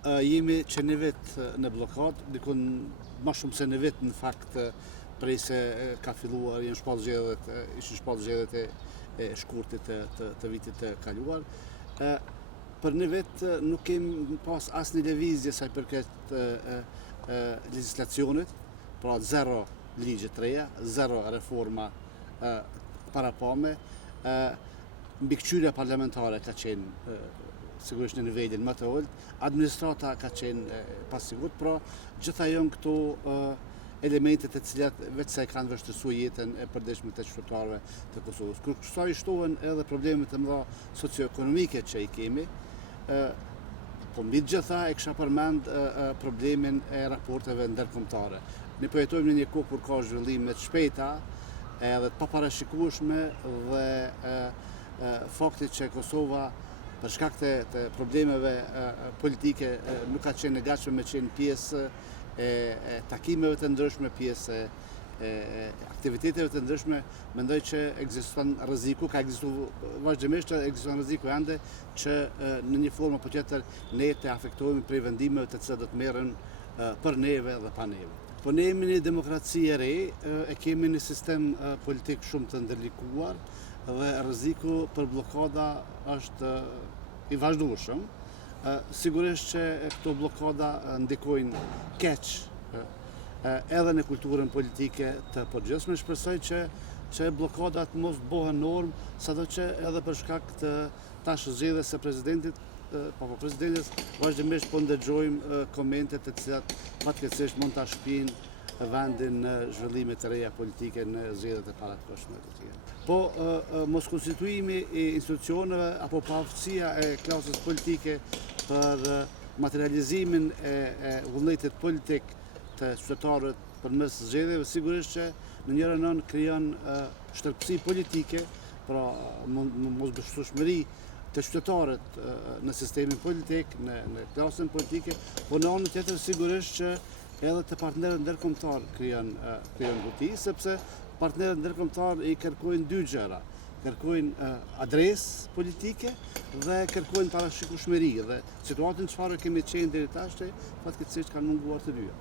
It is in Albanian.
Jemi që një vit në blokad, dikun ma shumë se një vit në fakt prej se ka filluar, ishin shpallë zgjedhjet e shkurtit të vitit të kaluar. Për një vit nuk kemi pas as një lëvizje sa i përket legislacionit, pra zero ligje të reja, zero reforma parapame, mbikëqyrja parlamentare ka qenë sigurisht në nivelin më të ulët, administrata ka qenë pasigurt, pra gjitha janë këto elementet e cilat vetë se kanë vështirësuar jetën e përditshme të qytetarëve të Kosovës. Kur kësaj i shtohen edhe problemet e mëdha socioekonomike që i kemi, po mbi të gjitha e kisha përmend problemin e raporteve ndërkombëtare. Ne po jetojmë në një kohë kur ka zhvillime të shpejta edhe të paparashikueshme dhe fakti që Kosova për shkak të problemeve politike nuk ka qenë e gatshme me qenë pjesë e takimeve të ndryshme, pjesë e aktiviteteve të ndryshme, mendoj që ekziston rreziku, ka ekzistuar vazhdimisht, ekziston rreziku ende që në një formë apo tjetër ne të afektohemi prej vendimeve të cilat do të merren për neve dhe pa neve. Po ne jemi një demokraci e re, e kemi një sistem politik shumë të ndërlikuar dhe rreziku për blokada është i vazhdueshëm. Sigurisht që këto blokada ndikojnë keq edhe në kulturën politike të përgjithshme. Shpresoj që blokadat mos bëhen normë, sado që edhe për shkak të tash zgjedhjes së presidentit apo presidentes vazhdimisht po ndëgjojmë komente të cilat fatkeqësisht mund ta shpijnë vendin në zhvillime të reja politike në zgjedhjet e parakohshme të tjera. Po mos konstituimi i institucioneve apo paaftësia e klasës politike për materializimin e vullnetit politik të qytetarëve përmes zgjedhjeve sigurisht që në njëra anë krijon shtërpësi politike, pra mosbeshtueshmëri të qytetarët në sistemin politik, në klasën politike, po në anën tjetër sigurisht që edhe të partnerët ndërkombëtar krijon buti, sepse partnerët ndërkombëtar i kërkojnë dy gjëra. Kërkojnë adresë politike dhe kërkojnë parashikueshmëri dhe situatën çfarë kemi qenë deri tash fatkeqësisht kanë munguar të dyja.